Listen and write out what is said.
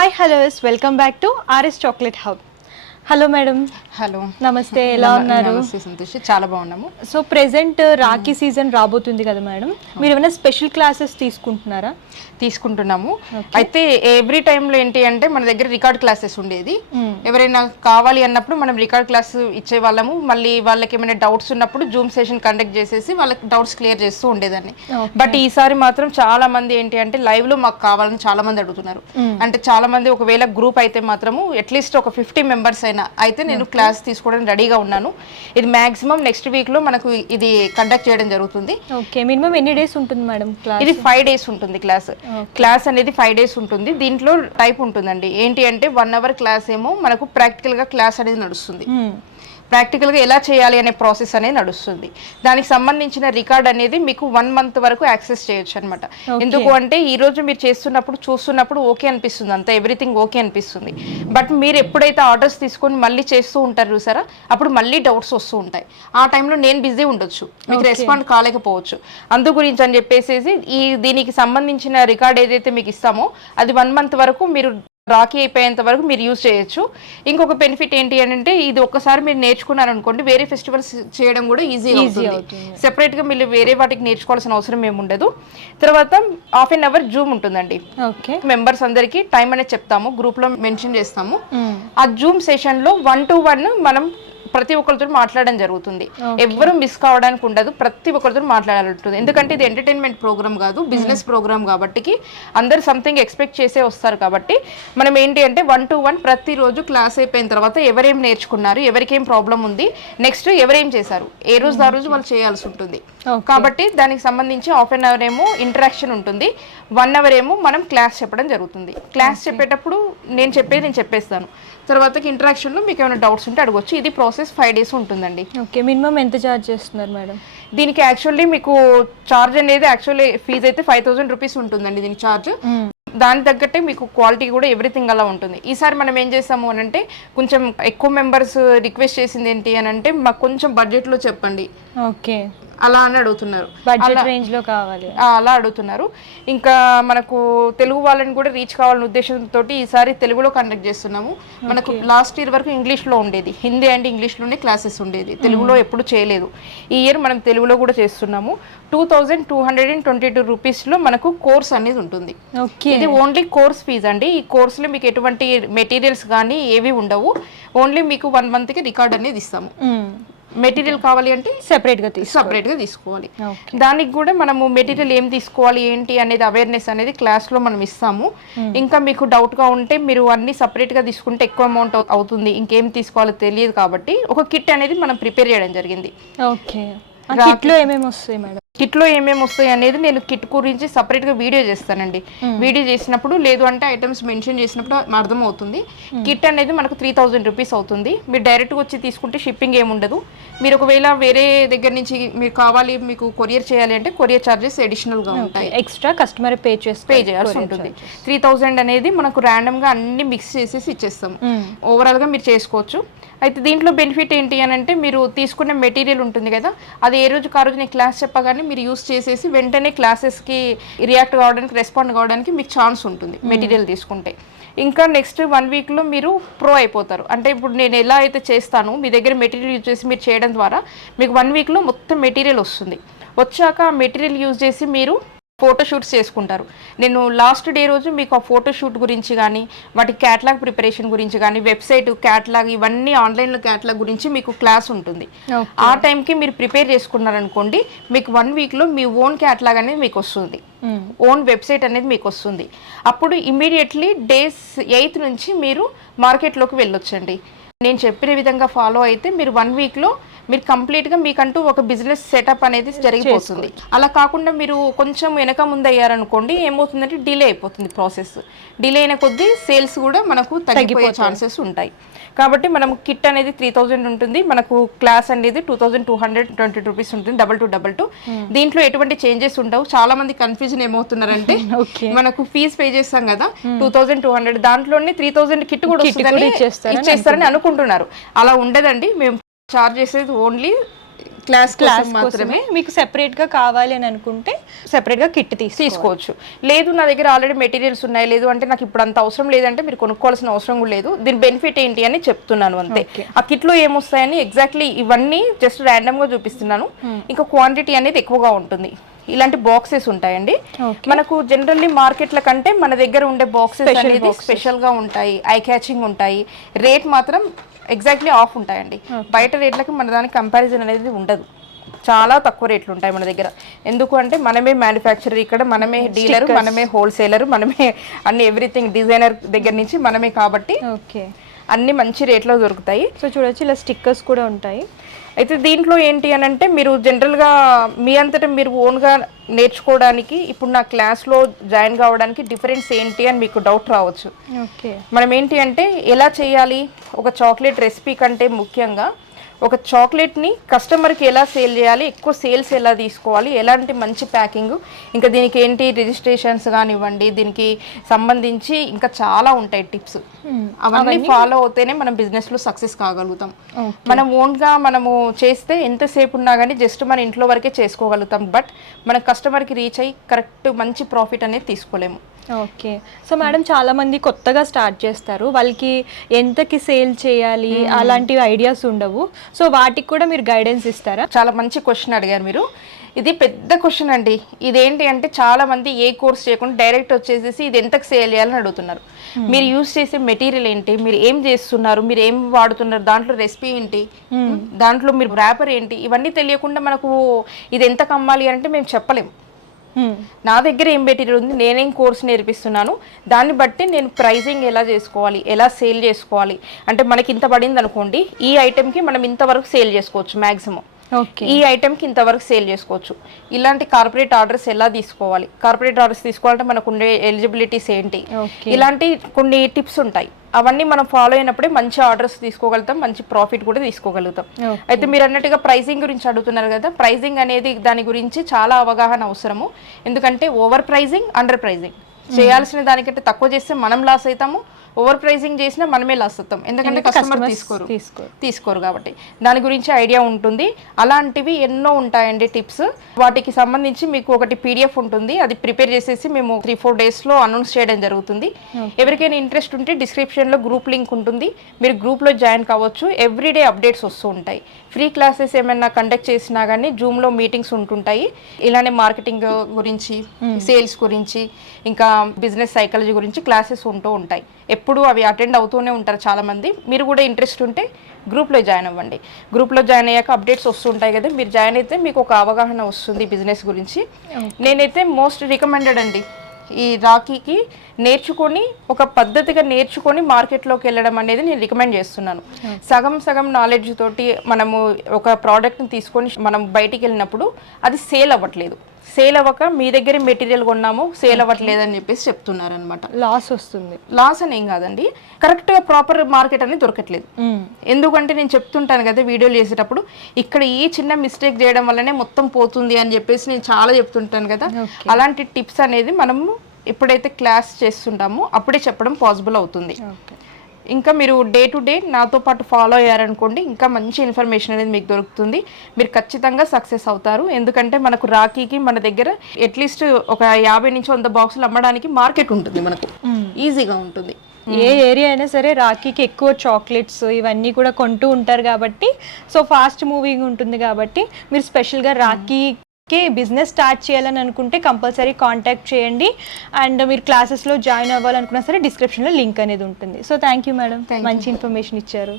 Hi hellos welcome back to RS chocolate hub. Hello madam. Hello నమస్తే, ఎలా ఉన్నారు? నమస్తే సంతోష్, చాలా బాగున్నాము. సో ప్రెసెంట్ రాఖీ సీజన్ రాబోతుంది కదా మేడం, మీరు ఏమైనా స్పెషల్ క్లాసెస్ తీసుకుంటున్నారా? తీసుకుంటున్నాము. అయితే ఎవ్రీ టైంలో ఏంటి అంటే మన దగ్గర రికార్డ్ క్లాసెస్ ఉండేది. ఎవరైనా కావాలి అన్నప్పుడు మనం రికార్డ్ క్లాస్ ఇచ్చే వాళ్ళము. మళ్ళీ వాళ్ళకి ఏమైనా డౌట్స్ ఉన్నప్పుడు జూమ్ సెషన్ కండక్ట్ చేసేసి వాళ్ళకి డౌట్స్ క్లియర్ చేస్తూ ఉండేదాన్ని. బట్ ఈసారి మాత్రం చాలా మంది ఏంటి అంటే లైవ్ లో మాకు కావాలని చాలా మంది అడుగుతున్నారు. అంటే చాలా మంది ఒకవేళ గ్రూప్ అయితే మాత్రము అట్లీస్ట్ ఒక 50 మెంబర్స్ అయినా అయితే నేను క్లాస్ తీసుకోవడానికి రెడీగా ఉన్నాను. ఇది మాక్సిమం నెక్స్ట్ వీక్ లో మనకు ఇది కండక్ట్ చేయడం జరుగుతుంది. ఓకే, మినిమం ఎన్ని డేస్ ఉంటుంది మేడం క్లాస్? ఇది 5 days ఉంటుంది క్లాస్ అనేది 5 days ఉంటుంది. దీంట్లో టైప్ ఉంటుందండి. ఏంటి అంటే 1 hour క్లాస్ ఏమో మనకు ప్రాక్టికల్ గా క్లాస్ అనేది నడుస్తుంది. ప్రాక్టికల్గా ఎలా చేయాలి అనే ప్రాసెస్ అనేది నడుస్తుంది. దానికి సంబంధించిన రికార్డ్ అనేది మీకు 1 month వరకు యాక్సెస్ చేయొచ్చు అనమాట. ఎందుకు అంటే ఈ రోజు మీరు చేస్తున్నప్పుడు చూస్తున్నప్పుడు ఓకే అనిపిస్తుంది, అంతా ఎవ్రీథింగ్ ఓకే అనిపిస్తుంది. బట్ మీరు ఎప్పుడైతే ఆర్డర్స్ తీసుకొని మళ్ళీ చేస్తూ ఉంటారు చూసారా, అప్పుడు మళ్ళీ డౌట్స్ వస్తూ ఉంటాయి. ఆ టైంలో నేను బిజీ ఉండొచ్చు, మీకు రెస్పాండ్ కాలేకపోవచ్చు. అందు గురించి అని చెప్పేసి దీనికి సంబంధించిన రికార్డ్ ఏదైతే మీకు ఇస్తామో అది 1 month వరకు మీరు రాఖీ అయిపోయేంత వరకు మీరు యూజ్ చేయొచ్చు. ఇంకొక బెనిఫిట్ ఏంటి అని అంటే ఇది ఒక్కసారి మీరు నేర్చుకున్నారు అనుకోండి, వేరే ఫెస్టివల్స్ చేయడం కూడా ఈజీ అవుతుంది. సెపరేట్ గా మీరు వేరే వాటికి నేర్చుకోవాల్సిన అవసరం ఏమి ఉండదు. తర్వాత 1/2 hour జూమ్ ఉంటుందండి. మెంబర్స్ అందరికి టైం అనేది చెప్తాము, గ్రూప్ లో మెన్షన్ చేస్తాము. ఆ జూమ్ సెషన్ లో 1 to 1 మనం ప్రతి ఒక్కరితో మాట్లాడడం జరుగుతుంది. ఎవరు మిస్ కావడానికి ఉండదు, ప్రతి ఒక్కరితో మాట్లాడాలి ఉంటుంది. ఎందుకంటే ఇది ఎంటర్టైన్మెంట్ ప్రోగ్రామ్ కాదు, బిజినెస్ ప్రోగ్రామ్ కాబట్టి అందరు సంథింగ్ ఎక్స్పెక్ట్ చేసే వస్తారు. కాబట్టి మనం ఏంటి అంటే 1 to 1 ప్రతిరోజు క్లాస్ అయిపోయిన తర్వాత ఎవరేం నేర్చుకున్నారు, ఎవరికేం ప్రాబ్లం ఉంది, నెక్స్ట్ ఎవరేం చేశారు, ఏ రోజు ఆ రోజు వాళ్ళు చేయాల్సి ఉంటుంది. కాబట్టి దానికి సంబంధించి 1/2 hour ఏమో ఇంటరాక్షన్ ఉంటుంది, 1 hour ఏమో మనం క్లాస్ చెప్పడం జరుగుతుంది. క్లాస్ చెప్పేటప్పుడు నేను చెప్పేస్తాను. తర్వాత ఇంటరాక్షన్ లో మీకు ఏమైనా డౌట్స్ ఉంటే అడగొచ్చు. ఇది ప్రాసెస్ 5 days ఉంటుందండి. ఓకే, మినిమం ఎంత ఛార్జ్ చేస్తున్నారు మేడం దీనికి? యాక్చువల్లీ మీకు ఛార్జ్ అనేది యాక్చువల్లీ ఫీజ్ అయితే 5000 రూపీస్ ఉంటుందండి దీనికి ఛార్జ్. దాని తగ్గట్టే మీకు క్వాలిటీ కూడా ఎవ్రీథింగ్ అలా ఉంటుంది. ఈసారి మనం ఏం చేస్తాము అని అంటే కొంచెం ఎక్కువ మెంబర్స్ రిక్వెస్ట్ చేసింది ఏంటి అని అంటే మాకు కొంచెం బడ్జెట్ లో చెప్పండి. ఓకే, అలా అని అడుగుతున్నారు, బడ్జెట్ రేంజ్ లో కావాలి అలా అడుగుతున్నారు. ఇంకా మనకు తెలుగు వాళ్ళని కూడా రీచ్ కావాలనే ఉద్దేశంతో ఈసారి తెలుగులో కండక్ట్ చేస్తున్నాము. మనకు లాస్ట్ ఇయర్ వరకు ఇంగ్లీష్ లో ఉండేది, హిందీ అండ్ ఇంగ్లీష్ లోనే క్లాసెస్ ఉండేది, తెలుగులో ఎప్పుడు చేయలేదు. ఈ ఇయర్ మనం తెలుగులో కూడా చేస్తున్నాము. 2222 రూపీస్ లో మనకు కోర్స్ అనేది ఉంటుంది. ఇది ఓన్లీ కోర్స్ ఫీజ్ అండి. ఈ కోర్స్ లో మీకు ఎటువంటి మెటీరియల్స్ కానీ ఏవి ఉండవు. ఓన్లీ మీకు 1 month కి రికార్డ్ అనేది ఇస్తాము. మెటీరియల్ కావాలి అంటే సెపరేట్ గా తీసుకోవాలి. దానికి కూడా మనము మెటీరియల్ ఏం తీసుకోవాలి ఏంటి అనేది అవేర్నెస్ అనేది క్లాస్ లో మనం ఇస్తాము. ఇంకా మీకు డౌట్ గా ఉంటే మీరు అన్ని సపరేట్ గా తీసుకుంటే ఎక్కువ అమౌంట్ అవుతుంది, ఇంకేం తీసుకోవాలో తెలియదు. కాబట్టి ఒక కిట్ అనేది మనం ప్రిపేర్ చేయడం జరిగింది. కిట్ లో ఏమేమి వస్తాయి మేడం? కిట్ లో ఏమేమి వస్తాయి అనేది నేను కిట్ గురించి సపరేట్ గా వీడియో చేస్తానండి. వీడియో చేసినప్పుడు లేదు అంటే ఐటమ్స్ మెన్షన్ చేసినప్పుడు అర్థం అవుతుంది. కిట్ అనేది మనకు 3000 రూపీస్ అవుతుంది. మీరు డైరెక్ట్ గా వచ్చి తీసుకుంటే షిప్పింగ్ ఏమి ఉండదు. మీరు ఒకవేళ వేరే దగ్గర నుంచి మీరు కావాలి, మీకు కొరియర్ చేయాలి అంటే కొరియర్ చార్జెస్ అడిషనల్ గా ఉంటాయి, ఎక్స్ట్రా కస్టమర్ పే చేయాల్సి ఉంటుంది. 3000 అనేది మనకు ర్యాండమ్ గా అన్ని మిక్స్ చేసేసి ఇచ్చేస్తాం. ఓవరాల్ గా మీరు చేసుకోవచ్చు. అయితే దీంట్లో బెనిఫిట్ ఏంటి అని అంటే మీరు తీసుకునే మెటీరియల్ ఉంటుంది కదా, అది ఏ రోజుకి ఆ రోజు నేను క్లాస్ చెప్పగానే మీరు యూస్ చేసేసి వెంటనే క్లాసెస్కి రియాక్ట్ కావడానికి, రెస్పాండ్ కావడానికి మీకు ఛాన్స్ ఉంటుంది మెటీరియల్ తీసుకుంటే. ఇంకా నెక్స్ట్ 1 weekలో మీరు ప్రో అయిపోతారు. అంటే ఇప్పుడు నేను ఎలా అయితే చేస్తాను, మీ దగ్గర మెటీరియల్ యూజ్ చేసి మీరు చేయడం ద్వారా మీకు 1 weekలో మొత్తం మెటీరియల్ వస్తుంది. వచ్చాక ఆ మెటీరియల్ యూజ్ చేసి మీరు ఫోటోషూట్స్ చేసుకుంటారు. నేను లాస్ట్ డే రోజు మీకు ఆ ఫోటోషూట్ గురించి కానీ, వాటి క్యాటలాగ్ ప్రిపరేషన్ గురించి కానీ, వెబ్సైట్ క్యాటలాగ్ ఇవన్నీ ఆన్లైన్లో క్యాటలాగ్ గురించి మీకు క్లాస్ ఉంటుంది. ఆ టైంకి మీరు ప్రిపేర్ చేసుకున్నారనుకోండి, మీకు 1 weekలో మీ ఓన్ క్యాటలాగ్ అనేది మీకు వస్తుంది, ఓన్ వెబ్సైట్ అనేది మీకు వస్తుంది. అప్పుడు ఇమీడియట్లీ డేస్ 8th నుంచి మీరు మార్కెట్లోకి వెళ్ళొచ్చండి. నేను చెప్పిన విధంగా ఫాలో అయితే మీరు 1 weekలో మీరు కంప్లీట్గా మీకంటూ ఒక బిజినెస్ సెటప్ అనేది జరిగిపోతుంది. అలా కాకుండా మీరు కొంచెం వెనక ముందు అయ్యారనుకోండి, ఏమవుతుందంటే డిలే అయిపోతుంది ప్రాసెస్. డిలే అయిన కొద్దీ సేల్స్ కూడా మనకు తగ్గిపోయే ఛాన్సెస్ ఉంటాయి. కాబట్టి మనం కిట్ అనేది 3000 ఉంటుంది, మనకు క్లాస్ అనేది 2220 రూపీస్ ఉంటుంది, 2222. దీంట్లో ఎటువంటి చేంజెస్ ఉండవు. చాలా మంది కన్ఫ్యూజన్ ఏమవుతున్నారంటే మనకు ఫీజ్ పే చేస్తాం కదా 2200, దాంట్లోనే 3000 కిట్ కూడా ఇచ్చేస్తారని అనుకుంటున్నారు. అలా ఉండదండి. మేము చార్జ్ చేసేది ఓన్లీ క్లాస్ మాత్రమే మీకు సెపరేట్ గా కావాలి అని అనుకుంటే సెపరేట్ గా కిట్ తీసుకోవచ్చు. లేదు నా దగ్గర ఆల్రెడీ మెటీరియల్స్ ఉన్నాయి, లేదు అంటే నాకు ఇప్పుడు అంత అవసరం లేదంటే మీరు కొనుక్కోవాల్సిన అవసరం కూడా లేదు. దీని బెనిఫిట్ ఏంటి అని చెప్తున్నాను అంతే. ఆ కిట్ లో ఏమొస్తాయని ఎగ్జాక్ట్లీ ఇవన్నీ జస్ట్ ర్యాండమ్ గా చూపిస్తున్నాను. ఇంకా క్వాంటిటీ అనేది ఎక్కువగా ఉంటుంది. ఇలాంటి బాక్సెస్ ఉంటాయండి. మనకు జనరల్లీ మార్కెట్ల కంటే మన దగ్గర ఉండే బాక్సెస్ అనేది స్పెషల్ గా ఉంటాయి, ఐ క్యాచింగ్ ఉంటాయి. రేట్ మాత్రం ఎగ్జాక్ట్లీ ఆఫ్ ఉంటాయండి. బయట రేట్లకి మన దానికి కంపారిజన్ అనేది ఉండదు. చాలా తక్కువ రేట్లు ఉంటాయి మన దగ్గర. ఎందుకు అంటే మనమే మ్యానుఫ్యాక్చరర్ ఇక్కడ, మనమే డీలర్, మనమే హోల్సేలర్, మనమే అన్ని ఎవ్రీథింగ్ డిజైనర్ దగ్గర నుంచి మనమే కాబట్టి అన్ని మంచి రేట్లో దొరుకుతాయి. సో చూడొచ్చు ఇలా స్టిక్కర్స్ కూడా ఉంటాయి. అయితే దీంట్లో ఏంటి అని అంటే మీరు జనరల్గా మీ అంతటా మీరు ఓన్గా నేర్చుకోవడానికి ఇప్పుడు నా క్లాస్లో జాయిన్ కావడానికి డిఫరెన్స్ ఏంటి అని మీకు డౌట్ రావచ్చు. మనం ఏంటి అంటే ఎలా చేయాలి, ఒక చాక్లెట్ రెసిపీ కంటే ముఖ్యంగా ఒక చాక్లెట్ని కస్టమర్కి ఎలా సేల్ చేయాలి, ఎక్కువ సేల్స్ ఎలా తీసుకోవాలి, ఎలాంటి మంచి ప్యాకింగ్, ఇంకా దీనికి ఏంటి రిజిస్ట్రేషన్స్ కానివ్వండి, దీనికి సంబంధించి ఇంకా చాలా ఉంటాయి టిప్స్. అవన్నీ ఫాలో అవుతేనే మనం బిజినెస్లో సక్సెస్ కాగలుగుతాం. మనం ఓన్గా మనము చేస్తే ఎంతసేపు ఉన్నా కానీ జస్ట్ మన ఇంట్లో వరకే చేసుకోగలుగుతాం. బట్ మన కస్టమర్కి రీచ్ అయ్యి కరెక్ట్ మంచి ప్రాఫిట్ అనేది తీసుకోలేము. ఓకే. సో మేడం చాలా మంది కొత్తగా స్టార్ట్ చేస్తారు, వాళ్ళకి ఎంతకి సేల్ చేయాలి అలాంటివి ఐడియాస్ ఉండవు. సో వాటికి కూడా మీరు గైడెన్స్ ఇస్తారా? చాలా మంచి క్వశ్చన్ అడిగారు మీరు. ఇది పెద్ద క్వశ్చన్ అండి. ఇదేంటి అంటే చాలా మంది ఏ కోర్స్ చేయకుండా డైరెక్ట్ వచ్చేసేసి ఇది ఎంతకు సేల్ చేయాలని అడుగుతున్నారు. మీరు యూజ్ చేసే మెటీరియల్ ఏంటి, మీరు ఏం చేస్తున్నారు, మీరు ఏం వాడుతున్నారు, దాంట్లో రెసిపీ ఏంటి, దాంట్లో మీరు ర్యాపర్ ఏంటి, ఇవన్నీ తెలియకుండా మనకు ఇది ఎంతకు అమ్మాలి అంటే మేము చెప్పలేము. నా దగ్గర ఏం మెటీరియల్ ఉంది, నేనేం కోర్స్ నేర్పిస్తున్నాను, దాన్ని బట్టి నేను ప్రైజింగ్ ఎలా చేసుకోవాలి, ఎలా సేల్ చేసుకోవాలి అంటే మనకి ఇంత పడింది అనుకోండి, ఈ ఐటెంకి మనం ఇంతవరకు సేల్ చేసుకోవచ్చు మ్యాక్సిమం, ఈ ఐటెంకి ఇంతవరకు సేల్ చేసుకోవచ్చు. ఇలాంటి కార్పొరేట్ ఆర్డర్స్ ఎలా తీసుకోవాలి, కార్పొరేట్ ఆర్డర్స్ తీసుకోవాలంటే మనకు ఉండే ఎలిజిబిలిటీస్ ఏంటి, ఇలాంటి కొన్ని టిప్స్ ఉంటాయి. అవన్నీ మనం ఫాలో అయినప్పుడే మంచి ఆర్డర్స్ తీసుకోగలుగుతాం, మంచి ప్రాఫిట్ కూడా తీసుకోగలుగుతాం. అయితే మీరు అన్నట్టుగా ప్రైజింగ్ గురించి అడుగుతున్నారు కదా, ప్రైజింగ్ అనేది దాని గురించి చాలా అవగాహన అవసరము. ఎందుకంటే ఓవర్ ప్రైజింగ్, అండర్ ప్రైజింగ్ చేయాల్సిన దానికంటే తక్కువ చేస్తే మనం లాస్ అవుతాము, ఓవర్ ప్రైజింగ్ చేసినా మనమే లాస్ అవుతాం. ఎందుకంటే కస్టమర్ తీసుకోరు కాబట్టి దాని గురించి ఐడియా ఉంటుంది. అలాంటివి ఎన్నో ఉంటాయండి టిప్స్. వాటికి సంబంధించి మీకు ఒకటి PDF ఉంటుంది, అది ప్రిపేర్ చేసేసి మేము 3-4 డేస్లో అనౌన్స్ చేయడం జరుగుతుంది. ఎవరికైనా ఇంట్రెస్ట్ ఉంటే డిస్క్రిప్షన్లో గ్రూప్ లింక్ ఉంటుంది, మీరు గ్రూప్లో జాయిన్ కావచ్చు. ఎవ్రీడే అప్డేట్స్ వస్తూ ఉంటాయి. ఫ్రీ క్లాసెస్ ఏమైనా కండక్ట్ చేసినా కానీ జూమ్లో మీటింగ్స్ ఉంటుంటాయి. ఇలానే మార్కెటింగ్ గురించి, సేల్స్ గురించి, ఇంకా బిజినెస్ సైకాలజీ గురించి క్లాసెస్ ఉంటూ ఉంటాయి. ఎప్పుడు అవి అటెండ్ అవుతూనే ఉంటారు చాలామంది. మీరు కూడా ఇంట్రెస్ట్ ఉంటే గ్రూప్లో జాయిన్ అవ్వండి. గ్రూప్లో జాయిన్ అయ్యాక అప్డేట్స్ వస్తుంటాయి కదా, మీరు జాయిన్ అయితే మీకు ఒక అవగాహన వస్తుంది బిజినెస్ గురించి. నేనైతే మోస్ట్ రికమెండెడ్ అండి ఈ రాఖీకి నేర్చుకొని ఒక పద్ధతిగా నేర్చుకొని మార్కెట్లోకి వెళ్ళడం అనేది నేను రికమెండ్ చేస్తున్నాను. సగం నాలెడ్జ్ తోటి మనము ఒక ప్రోడక్ట్ని తీసుకొని మనం బయటికి వెళ్ళినప్పుడు అది సేల్ అవ్వట్లేదు, సేల్ అవ్వక మీ దగ్గర మెటీరియల్ కొన్నాము సేల్ అవ్వట్లేదు అని చెప్పేసి చెప్తున్నారు అనమాట. లాస్ వస్తుంది. లాస్ అని ఏం కాదండి, కరెక్ట్గా ప్రాపర్ మార్కెట్ అనేది దొరకట్లేదు. ఎందుకంటే నేను చెప్తుంటాను కదా వీడియోలు చేసేటప్పుడు, ఇక్కడ ఈ చిన్న మిస్టేక్ చేయడం వల్లనే మొత్తం పోతుంది అని చెప్పేసి నేను చాలా చెప్తుంటాను కదా. అలాంటి టిప్స్ అనేది మనము ఎప్పుడైతే క్లాస్ చేస్తుంటామో అప్పుడే చెప్పడం పాసిబుల్ అవుతుంది. ఇంకా మీరు డే టు డే నాతో పాటు ఫాలో అయ్యారనుకోండి, ఇంకా మంచి ఇన్ఫర్మేషన్ అనేది మీకు దొరుకుతుంది. మీరు ఖచ్చితంగా సక్సెస్ అవుతారు. ఎందుకంటే మనకు రాఖీకి మన దగ్గర అట్లీస్ట్ ఒక 50 నుంచి 100 బాక్సులు అమ్మడానికి మార్కెట్ ఉంటుంది, మనకు ఈజీగా ఉంటుంది. ఏ ఏరియా అయినా సరే రాఖీకి ఎక్కువ చాక్లెట్స్ ఇవన్నీ కూడా కొంటూ ఉంటారు కాబట్టి, సో ఫాస్ట్ మూవింగ్ ఉంటుంది కాబట్టి మీరు స్పెషల్గా రాఖీకి బిజినెస్ స్టార్ట్ చేయాలని అనుకుంటే కంపల్సరీ కాంటాక్ట్ చేయండి. అండ్ మీరు క్లాసెస్లో జాయిన్ అవ్వాలనుకున్నా సరే డిస్క్రిప్షన్లో లింక్ అనేది ఉంటుంది. సో థ్యాంక్ యూ మేడం, మంచి ఇన్ఫర్మేషన్ ఇచ్చారు.